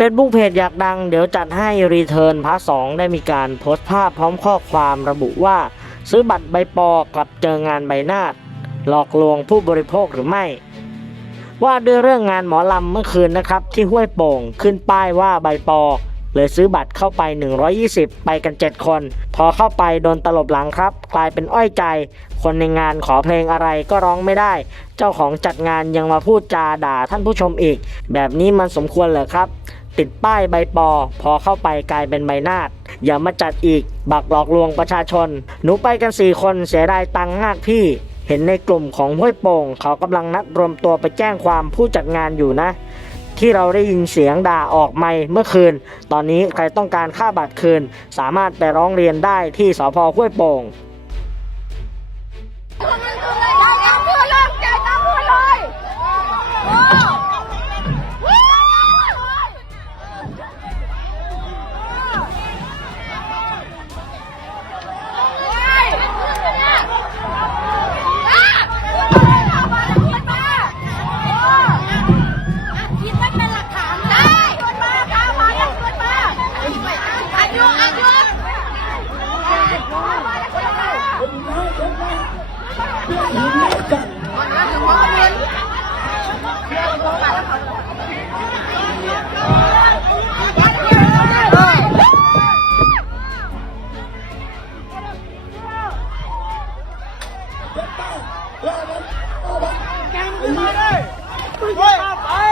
Facebook เพจอยากดังเดี๋ยวจัดให้รีเทิร์นพาร์ทสได้มีการโพสต์ภาพพร้อมข้อความระบุว่า ซื้อบัตรใบปอกลับเจองานใบหน้าหลอกลวงผู้บริโภคหรือไม่ ว่าด้วยเรื่องงานหมอลำเมื่อคืนนะครับ ที่ห้วยโป่งขึ้นป้ายว่าใบปอ เลยซื้อบัตรเข้าไป 120 ไปกัน 7 คน พอเข้าไปโดนตลบหลังครับ กลายเป็นอ้อยใจ คนในงานขอเพลงอะไรก็ร้องไม่ได้ เจ้าของจัดงานยังมาพูดจาด่าท่านผู้ชมอีก แบบนี้มันสมควรเหรอครับ ติดป้ายใบปอ พอเข้าไปกลายเป็นใบหน้าดอย่ามาจัดอีก บักหลอกลวงประชาชน หนูไปกัน 4 คนเสียดายตังค์มากพี่ เห็นในกลุ่มของห้วยโป่งเขากำลังนัดรวมตัวไปแจ้งความผู้จัดงานอยู่นะ ที่เราได้ยินเสียงด่าออกไม่เมื่อคืน ตอนนี้ใครต้องการค่าบัตรคืน สามารถไปร้องเรียนได้ที่สพห้วยโป่ง แล้วฟังฟังเสียงอันเอวว่ามีกับไป